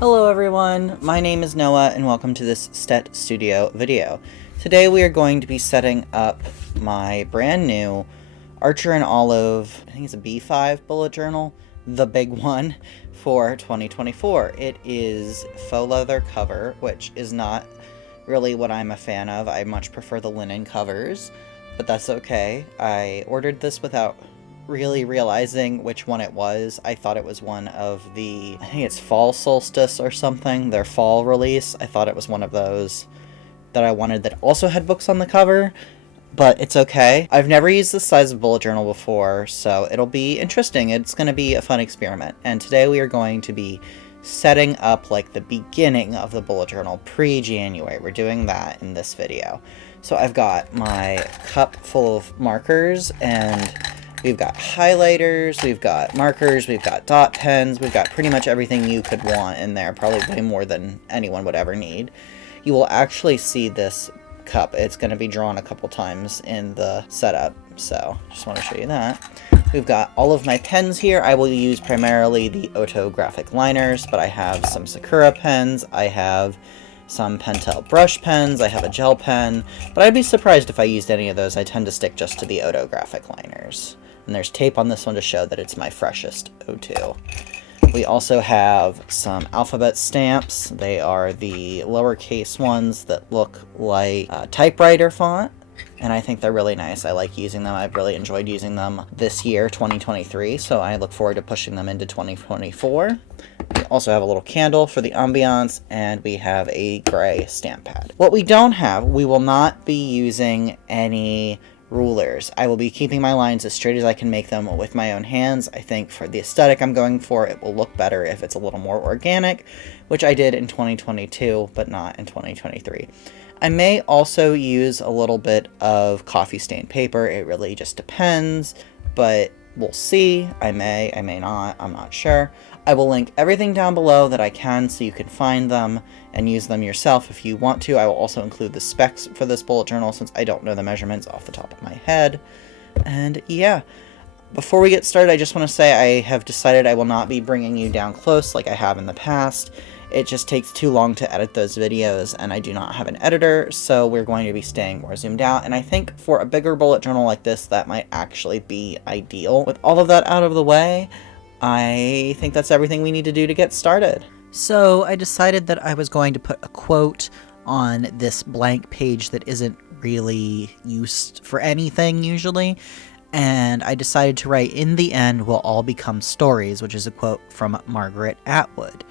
Hello everyone, my name is Noah and welcome to this Stet Studio video. Today we are going to be setting up my brand new Archer and Olive, I think it's a B5 bullet journal, the big one for 2024. It is faux leather cover, which is not really what I'm a fan of. I much prefer the linen covers, but that's okay. I ordered this without really realizing which one it was. I thought it was one of the, I think it's Fall Solstice or something, their fall release. I thought it was one of those that I wanted that also had books on the cover, but it's okay. I've never used this size of bullet journal before, so it'll be interesting. It's going to be a fun experiment, and today we are going to be setting up like the beginning of the bullet journal pre-January. We're doing that in this video. So I've got my cup full of markers, and we've got highlighters, we've got markers, we've got dot pens, we've got pretty much everything you could want in there, probably way more than anyone would ever need. You will actually see this cup. It's going to be drawn a couple times in the setup, so just want to show you that. We've got all of my pens here. I will use primarily the Graphic liners, but I have some Sakura pens, I have some Pentel brush pens, I have a gel pen, but I'd be surprised if I used any of those. I tend to stick just to the Graphic liners. And there's tape on this one to show that it's my freshest O2. We also have some alphabet stamps. They are the lowercase ones that look like typewriter font, and I think they're really nice. I like using them. I've really enjoyed using them this year, 2023, so I look forward to pushing them into 2024. We also have a little candle for the ambiance, and we have a gray stamp pad. What we don't have, we will not be using any rulers. I will be keeping my lines as straight as I can make them with my own hands. I think for the aesthetic I'm going for, it will look better if it's a little more organic, which I did in 2022, but not in 2023. I may also use a little bit of coffee stained paper. It really just depends, but we'll see. I may not, I'm not sure. I will link everything down below that I can so you can find them and use them yourself if you want to. I will also include the specs for this bullet journal since I don't know the measurements off the top of my head. And yeah, before we get started, I just want to say I have decided I will not be bringing you down close like I have in the past. It just takes too long to edit those videos, and I do not have an editor, so we're going to be staying more zoomed out, and I think for a bigger bullet journal like this, that might actually be ideal. With all of that out of the way, I think that's everything we need to do to get started. So I decided that I was going to put a quote on this blank page that isn't really used for anything usually, and I decided to write, "In the end will all become stories," which is a quote from Margaret Atwood.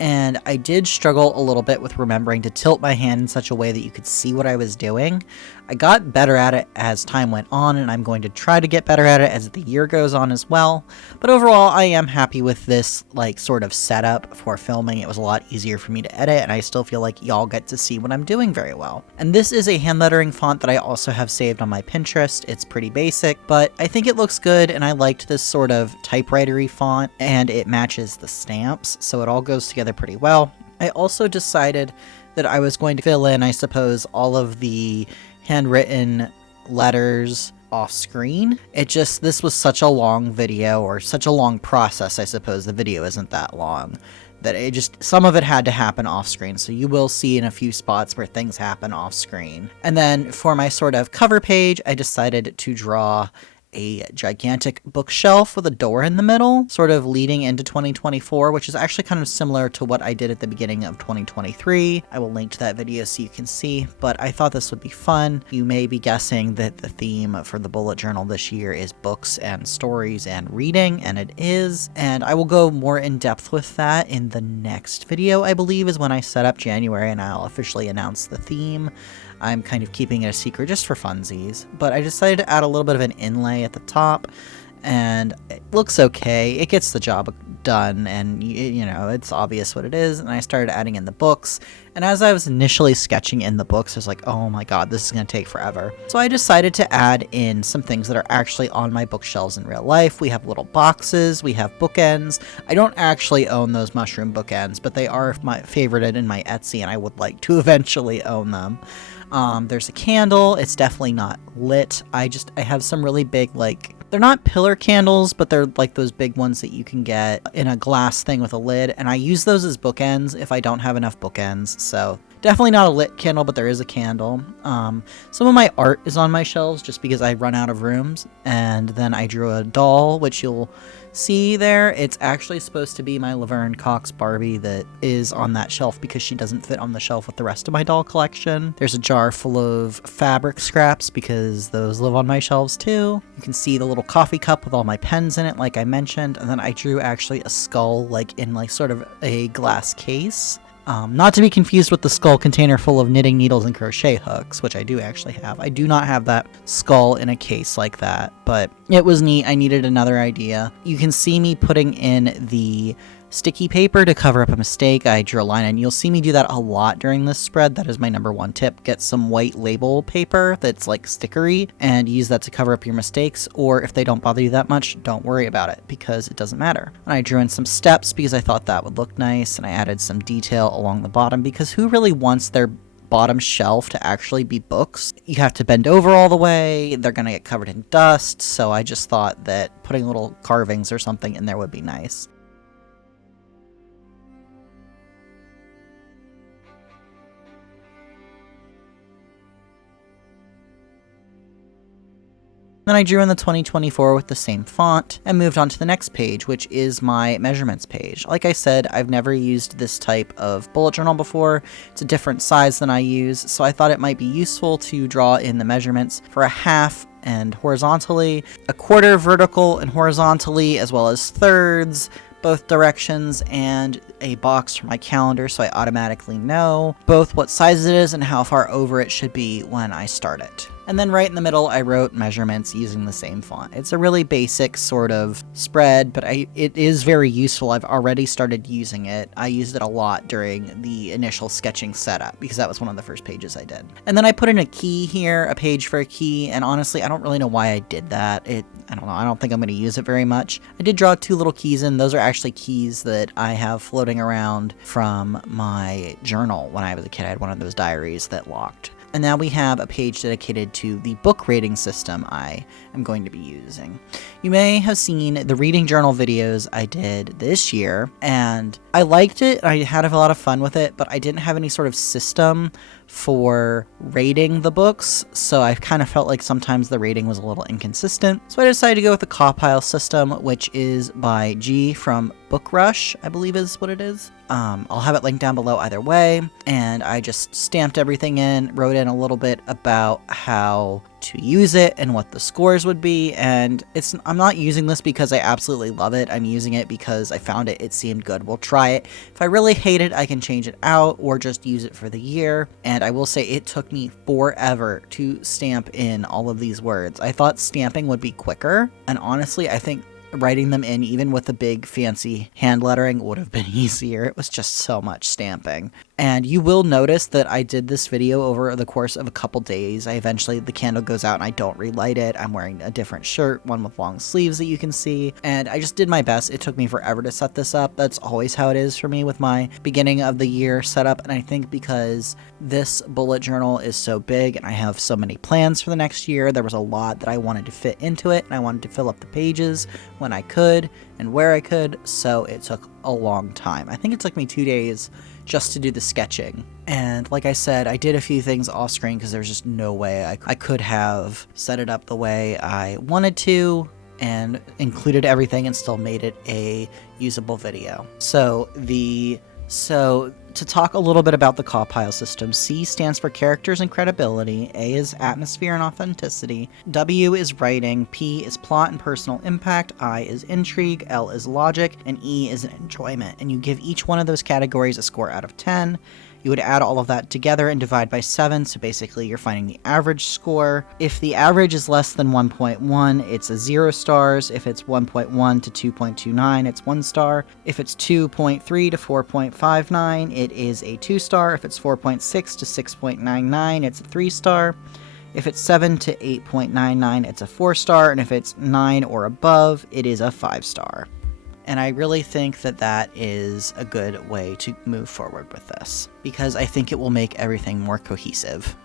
And I did struggle a little bit with remembering to tilt my hand in such a way that you could see what I was doing. I got better at it as time went on, and I'm going to try to get better at it as the year goes on as well. But overall, I am happy with this sort of setup for filming. It was a lot easier for me to edit, and I still feel like y'all get to see what I'm doing very well. And this is a hand lettering font that I also have saved on my Pinterest. It's pretty basic, but I think it looks good, and I liked this sort of typewritery font, and it matches the stamps, so it all goes together pretty well. I also decided that I was going to fill in, I suppose, all of the handwritten letters off screen. This was such a long video, or such a long process, I suppose. The video isn't that long, that some of it had to happen off screen, so you will see in a few spots where things happen off screen. And then for my sort of cover page, I decided to draw a gigantic bookshelf with a door in the middle, sort of leading into 2024, which is actually kind of similar to what I did at the beginning of 2023. I will link to that video so you can see, but I thought this would be fun. You may be guessing that the theme for the bullet journal this year is books and stories and reading, and it is, and I will go more in depth with that in the next video, I believe is when I set up January, and I'll officially announce the theme. I'm kind of keeping it a secret just for funsies, but I decided to add a little bit of an inlay at the top, and it looks okay. It gets the job done, and you know, it's obvious what it is. And I started adding in the books, and as I was initially sketching in the books, I was like, oh my god, this is going to take forever. So I decided to add in some things that are actually on my bookshelves in real life. We have little boxes, we have bookends. I don't actually own those mushroom bookends, but they are my favorited in my Etsy, and I would like to eventually own them. There's a candle. It's definitely not lit. I have some really big, They're not pillar candles, but they're like those big ones that you can get in a glass thing with a lid, and I use those as bookends if I don't have enough bookends. So definitely not a lit candle, but there is a candle. Some of my art is on my shelves just because I run out of rooms, and then I drew a doll, which you'll see there. It's actually supposed to be my Laverne Cox Barbie that is on that shelf because she doesn't fit on the shelf with the rest of my doll collection. There's a jar full of fabric scraps because those live on my shelves too. You can see the little coffee cup with all my pens in it, like I mentioned, and then I drew actually a skull like in like sort of a glass case. Not to be confused with the skull container full of knitting needles and crochet hooks, which I do actually have. I do not have that skull in a case like that, but it was neat. I needed another idea. You can see me putting in the sticky paper to cover up a mistake. I drew a line, and you'll see me do that a lot during this spread. That is my number one tip. Get some white label paper that's like stickery and use that to cover up your mistakes, or if they don't bother you that much, don't worry about it because it doesn't matter. And I drew in some steps because I thought that would look nice, and I added some detail along the bottom because who really wants their bottom shelf to actually be books? You have to bend over all the way, they're gonna get covered in dust, so I just thought that putting little carvings or something in there would be nice. Then I drew in the 2024 with the same font and moved on to the next page, which is my measurements page. Like I said, I've never used this type of bullet journal before. It's a different size than I use, so I thought it might be useful to draw in the measurements for a half and horizontally, a quarter vertical and horizontally, as well as thirds, both directions, and a box for my calendar so I automatically know both what size it is and how far over it should be when I start it. And then right in the middle, I wrote measurements using the same font. It's a really basic sort of spread, but it is very useful. I've already started using it. I used it a lot during the initial sketching setup because that was one of the first pages I did. And then I put in a key here, a page for a key, and honestly, I don't really know why I did that. I don't know. I don't think I'm going to use it very much. I did draw 2 little keys in. Those are actually keys that I have floating around from my journal when I was a kid. I had one of those diaries that locked. And now we have a page dedicated to the book rating system I am going to be using. You may have seen the reading journal videos I did this year, and I liked it. I had a lot of fun with it, but I didn't have any sort of system for rating the books, so I kind of felt like sometimes the rating was a little inconsistent. So I decided to go with the Cawpile system, which is by G from Book Rush, I believe is what it is. I'll have it linked down below either way, and I just stamped everything in, wrote in a little bit about how to use it and what the scores would be, and I'm not using this because I absolutely love it. I'm using it because I found it seemed good. We'll try it. If I really hate it, I can change it out or just use it for the year. And I will say it took me forever to stamp in all of these words. I thought stamping would be quicker, and honestly, I think writing them in, even with the big fancy hand lettering, would have been easier. It was just so much stamping. And you will notice that I did this video over the course of a couple days. The candle goes out and I don't relight it. I'm wearing a different shirt, one with long sleeves that you can see. And I just did my best. It took me forever to set this up. That's always how it is for me with my beginning of the year setup. And I think because this bullet journal is so big and I have so many plans for the next year, there was a lot that I wanted to fit into it. And I wanted to fill up the pages when I could and where I could. So it took a long time. I think it took me 2 days just to do the sketching. And like I said, I did a few things off screen because there's just no way I could have set it up the way I wanted to and included everything and still made it a usable video. So to talk a little bit about the Cawpile system, C stands for characters and credibility, A is atmosphere and authenticity, W is writing, P is plot and personal impact, I is intrigue, L is logic, and E is enjoyment. And you give each one of those categories a score out of 10. You would add all of that together and divide by 7, so basically you're finding the average score. If the average is less than 1.1, it's a 0 stars. If it's 1.1 to 2.29, it's 1 star. If it's 2.3 to 4.59, it is a 2 star. If it's 4.6 to 6.99, it's a 3 star. If it's 7 to 8.99, it's a 4 star. And if it's 9 or above, it is a 5 star. And I really think that that is a good way to move forward with this, because I think it will make everything more cohesive.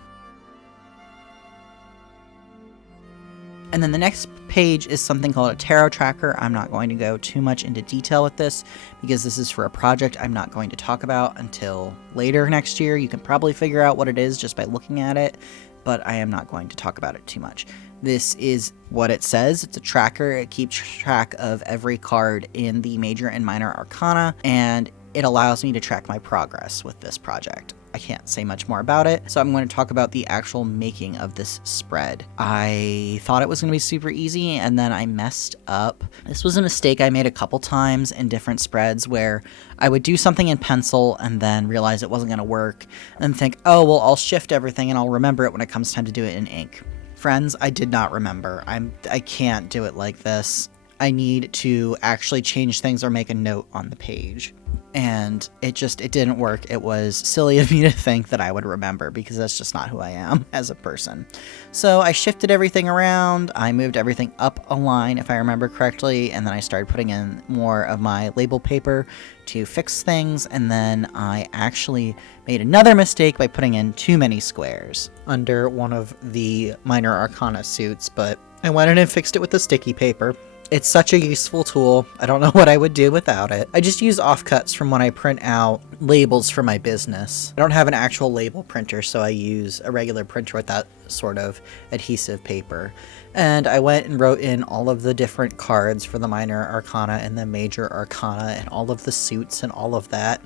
And then the next page is something called a tarot tracker. I'm not going to go too much into detail with this because this is for a project I'm not going to talk about until later next year. You can probably figure out what it is just by looking at it, but I am not going to talk about it too much. This is what it says. It's a tracker. It keeps track of every card in the major and minor arcana, and it allows me to track my progress with this project. I can't say much more about it, so I'm going to talk about the actual making of this spread. I thought it was going to be super easy, and then I messed up. This was a mistake I made a couple times in different spreads where I would do something in pencil and then realize it wasn't going to work, and think, oh, well, I'll shift everything and I'll remember it when it comes time to do it in ink. Friends, I did not remember. I can't do it like this. I need to actually change things or make a note on the page. And it didn't work. It was silly of me to think that I would remember because that's just not who I am as a person. So I shifted everything around. I moved everything up a line, if I remember correctly, and then I started putting in more of my label paper to fix things, and then I actually made another mistake by putting in too many squares under one of the minor arcana suits, but I went in and fixed it with the sticky paper. It's such a useful tool. I don't know what I would do without it. I just use offcuts from when I print out labels for my business. I don't have an actual label printer, so I use a regular printer with that sort of adhesive paper. And I went and wrote in all of the different cards for the minor arcana and the major arcana and all of the suits and all of that.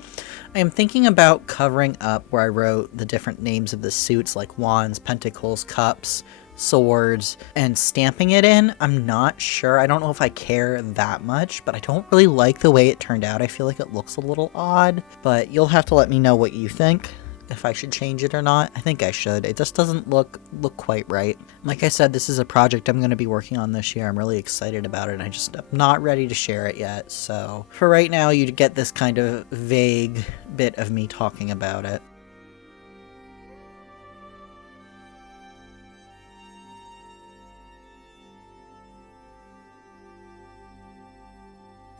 I am thinking about covering up where I wrote the different names of the suits like wands, pentacles, cups, swords, and stamping it in. I'm not sure. I don't know if I care that much, but I don't really like the way it turned out. I feel like it looks a little odd, but you'll have to let me know what you think, if I should change it or not. I think I should. It just doesn't look quite right. Like I said, this is a project I'm going to be working on this year. I'm really excited about it, and I'm not ready to share it yet. So for right now, you get this kind of vague bit of me talking about it.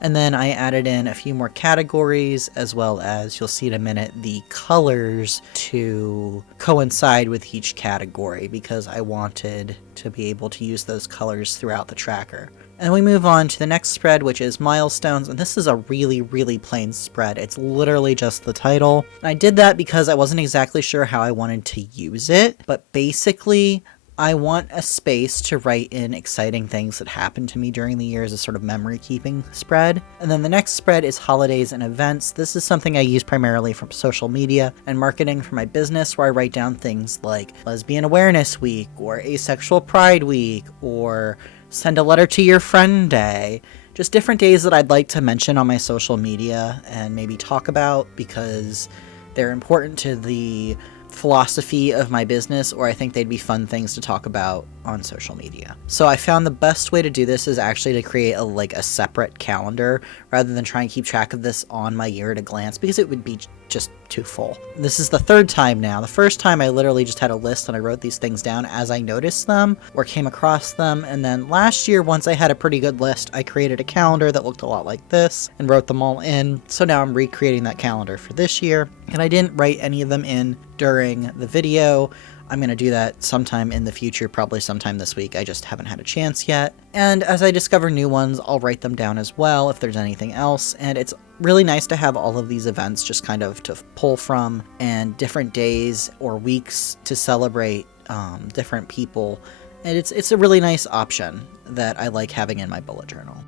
And then I added in a few more categories, as well as, you'll see in a minute, the colors to coincide with each category, because I wanted to be able to use those colors throughout the tracker. And then we move on to the next spread, which is Milestones, and this is a really, really plain spread. It's literally just the title. And I did that because I wasn't exactly sure how I wanted to use it, but basically, I want a space to write in exciting things that happened to me during the year as a sort of memory-keeping spread. And then the next spread is holidays and events. This is something I use primarily from social media and marketing for my business, where I write down things like Lesbian Awareness Week, or Asexual Pride Week, or Send a Letter to Your Friend Day. Just different days that I'd like to mention on my social media and maybe talk about because they're important to the philosophy of my business, or I think they'd be fun things to talk about on social media. So I found the best way to do this is actually to create a separate calendar rather than try and keep track of this on my year at a glance, because it would be just too full. This is the third time now. The first time I literally just had a list and I wrote these things down as I noticed them or came across them, and then last year, once I had a pretty good list, I created a calendar that looked a lot like this and wrote them all in. So now I'm recreating that calendar for this year, and I didn't write any of them in during the video. I'm going to do that sometime in the future, probably sometime this week. I just haven't had a chance yet. And as I discover new ones, I'll write them down as well if there's anything else. And it's really nice to have all of these events just kind of to pull from, and different days or weeks to celebrate different people. And it's a really nice option that I like having in my bullet journal.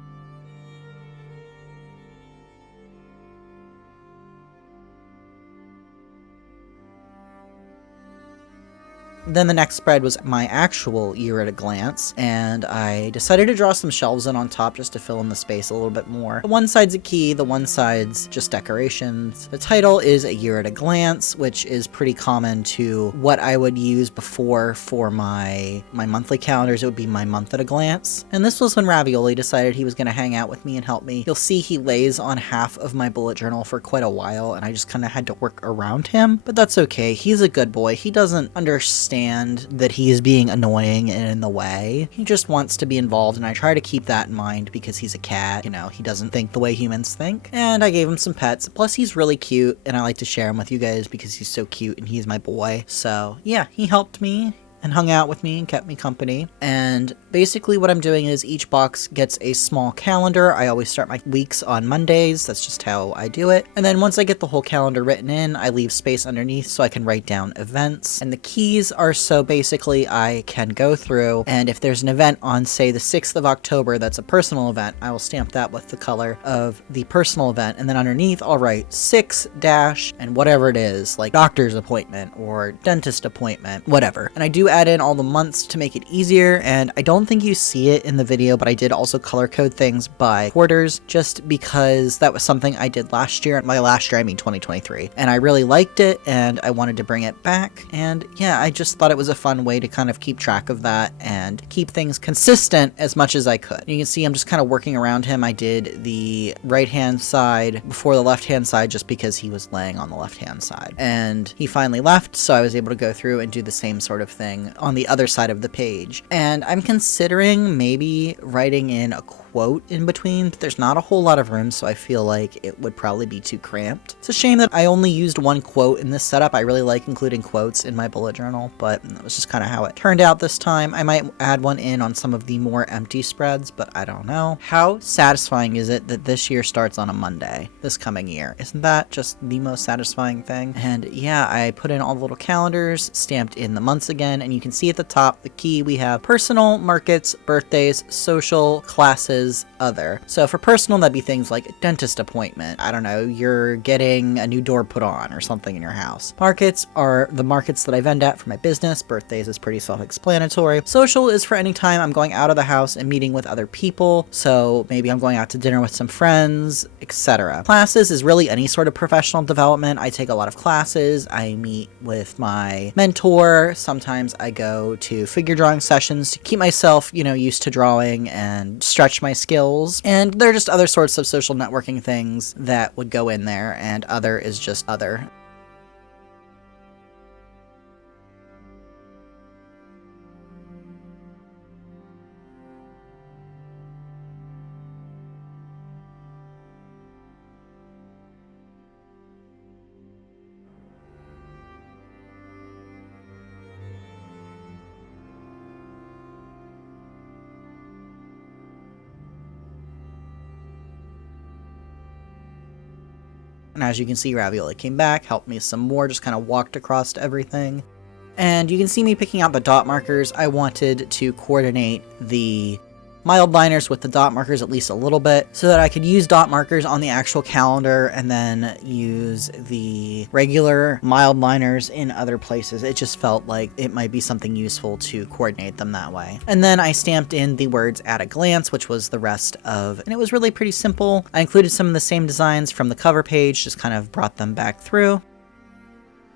Then the next spread was my actual year at a glance, and I decided to draw some shelves in on top just to fill in the space a little bit more. The one side's a key, the one side's just decorations. The title is A Year at a Glance, which is pretty common to what I would use before for my monthly calendars. It would be my month at a glance. And this was when Ravioli decided he was going to hang out with me and help me. You'll see he lays on half of my bullet journal for quite a while, and I just kind of had to work around him, but that's okay. He's a good boy. He doesn't understand that he is being annoying and in the way. He just wants to be involved, and I try to keep that in mind because he's a cat. You know, he doesn't think the way humans think. And I gave him some pets. Plus, he's really cute, and I like to share him with you guys because he's so cute and he's my boy. So, yeah, he helped me, and hung out with me and kept me company. And basically what I'm doing is each box gets a small calendar. I always start my weeks on Mondays. That's just how I do it. And then once I get the whole calendar written in, I leave space underneath so I can write down events. And the keys are so basically I can go through, and if there's an event on, say, the 6th of October that's a personal event, I will stamp that with the color of the personal event. And then underneath I'll write 6 dash and whatever it is, like doctor's appointment or dentist appointment, whatever. And I do add in all the months to make it easier, and I don't think you see it in the video, but I did also color code things by quarters, just because that was something I did last year. By last year I mean 2023, and I really liked it and I wanted to bring it back. And yeah, I just thought it was a fun way to kind of keep track of that and keep things consistent as much as I could. You can see I'm just kind of working around him. I did the right hand side before the left hand side just because he was laying on the left hand side, and he finally left, so I was able to go through and do the same sort of thing on the other side of the page. And I'm considering maybe writing in a quote in between, but there's not a whole lot of room, so I feel like it would probably be too cramped. It's a shame that I only used one quote in this setup. I really like including quotes in my bullet journal, but that was just kind of how it turned out this time. I might add one in on some of the more empty spreads, but I don't know. How satisfying is it that this year starts on a Monday, this coming year? Isn't that just the most satisfying thing? And yeah, I put in all the little calendars, stamped in the months again, and you can see at the top, the key, we have personal, markets, birthdays, social, classes, other. So for personal, that'd be things like a dentist appointment. I don't know, you're getting a new door put on or something in your house. Markets are the markets that I vend at for my business. Birthdays is pretty self-explanatory. Social is for any time I'm going out of the house and meeting with other people. So maybe I'm going out to dinner with some friends, etc. Classes is really any sort of professional development. I take a lot of classes. I meet with my mentor. Sometimes I go to figure drawing sessions to keep myself, used to drawing and stretch my skills. And there are just other sorts of social networking things that would go in there, and other is just other. And as you can see, Ravioli came back, helped me some more, just kind of walked across everything. And you can see me picking out the dot markers. I wanted to coordinate the mild liners with the dot markers at least a little bit so that I could use dot markers on the actual calendar and then use the regular mild liners in other places. It just felt like it might be something useful to coordinate them that way. And then I stamped in the words at a glance, which was the rest of, and it was really pretty simple. I included some of the same designs from the cover page, just kind of brought them back through.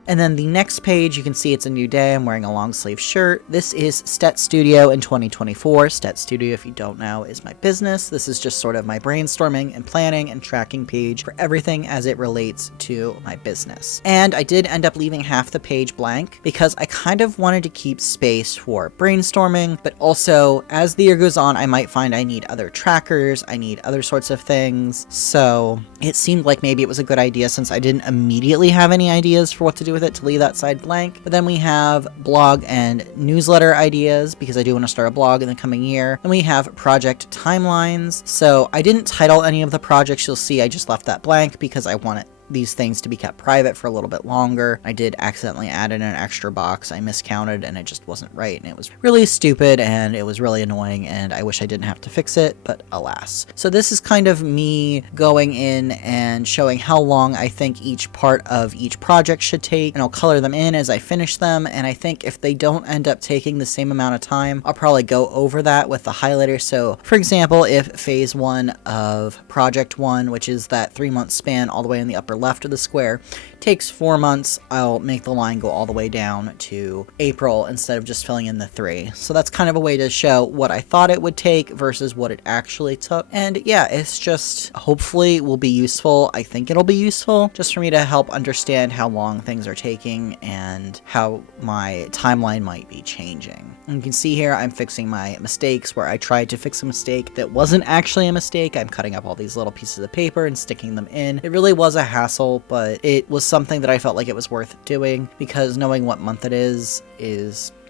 And then the next page, you can see it's a new day. I'm wearing a long sleeve shirt. This is Stet Studio in 2024. Stet Studio, if you don't know, is my business. This is just sort of my brainstorming and planning and tracking page for everything as it relates to my business. And I did end up leaving half the page blank because I kind of wanted to keep space for brainstorming, but also as the year goes on, I might find I need other trackers, I need other sorts of things. So it seemed like maybe it was a good idea, since I didn't immediately have any ideas for what to do with it, to leave that side blank. But then we have blog and newsletter ideas, because I do want to start a blog in the coming year. And we have project timelines. So I didn't title any of the projects. You'll see I just left that blank because I want it these things to be kept private for a little bit longer. I did accidentally add in an extra box. I miscounted and it just wasn't right, and it was really stupid and it was really annoying, and I wish I didn't have to fix it, but alas. So this is kind of me going in and showing how long I think each part of each project should take, and I'll color them in as I finish them. And I think if they don't end up taking the same amount of time, I'll probably go over that with the highlighter. So for example, if phase 1 of project 1, which is that 3-month span all the way in the upper left of the square, takes 4 months, I'll make the line go all the way down to April instead of just filling in the 3. So that's kind of a way to show what I thought it would take versus what it actually took. And yeah, it's just, hopefully will be useful. I think it'll be useful just for me to help understand how long things are taking and how my timeline might be changing. And you can see here I'm fixing my mistakes where I tried to fix a mistake that wasn't actually a mistake. I'm cutting up all these little pieces of paper and sticking them in. It really was a hassle, but it was something that I felt like it was worth doing, because knowing what month it is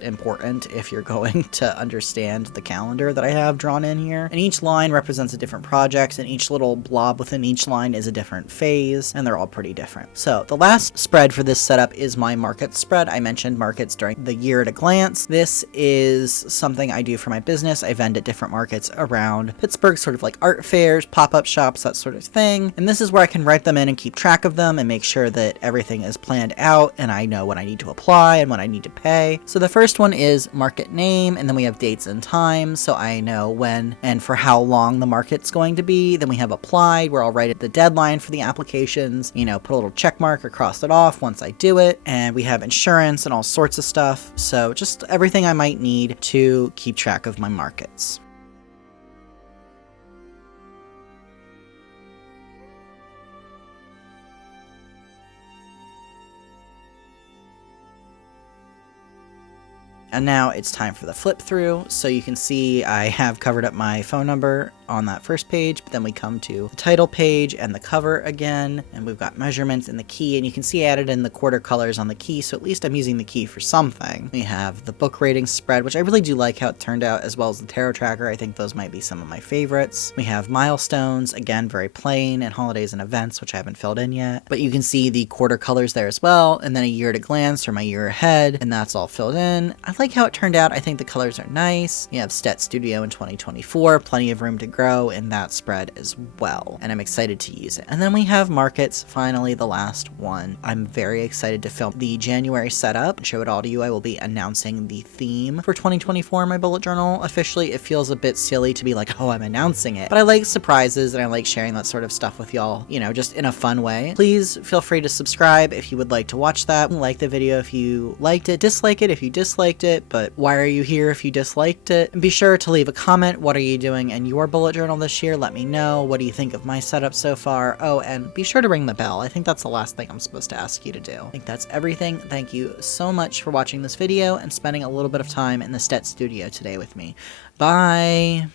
important if you're going to understand the calendar that I have drawn in here. And each line represents a different project, and each little blob within each line is a different phase, and they're all pretty different. So the last spread for this setup is my market spread. I mentioned markets during the year at a glance. This is something I do for my business. I vend at different markets around Pittsburgh, sort of like art fairs, pop-up shops, that sort of thing. And this is where I can write them in and keep track of them and make sure that everything is planned out and I know when I need to apply and when I need to pay. So the first one is market name, and then we have dates and times, so I know when and for how long the market's going to be. Then we have applied, where I'll write at the deadline for the applications, you know, put a little check mark or cross it off once I do it. And we have insurance and all sorts of stuff. So just everything I might need to keep track of my markets. And now it's time for the flip through. So you can see I have covered up my phone number on that first page, but then we come to the title page and the cover again, and we've got measurements and the key, and you can see I added in the quarter colors on the key, so at least I'm using the key for something. We have the book rating spread, which I really do like how it turned out, as well as the tarot tracker. I think those might be some of my favorites. We have milestones, again very plain, and holidays and events, which I haven't filled in yet, but you can see the quarter colors there as well, and then a year at a glance or my year ahead, and that's all filled in. I like how it turned out. I think the colors are nice. You have Stet Studio in 2024, plenty of room to grow in that spread as well, and I'm excited to use it. And then we have markets, finally the last one. I'm very excited to film the January setup and show it all to you. I will be announcing the theme for 2024 in my bullet journal. Officially, it feels a bit silly to be like, oh, I'm announcing it, but I like surprises and I like sharing that sort of stuff with y'all, you know, just in a fun way. Please feel free to subscribe if you would like to watch that. Like the video if you liked it, dislike it if you disliked it, but why are you here if you disliked it? And be sure to leave a comment. What are you doing in your bullet journal this year? Let me know. What do you think of my setup so far? Oh, and be sure to ring the bell. I think that's the last thing I'm supposed to ask you to do. I think that's everything. Thank you so much for watching this video and spending a little bit of time in the Stet Studio today with me. Bye!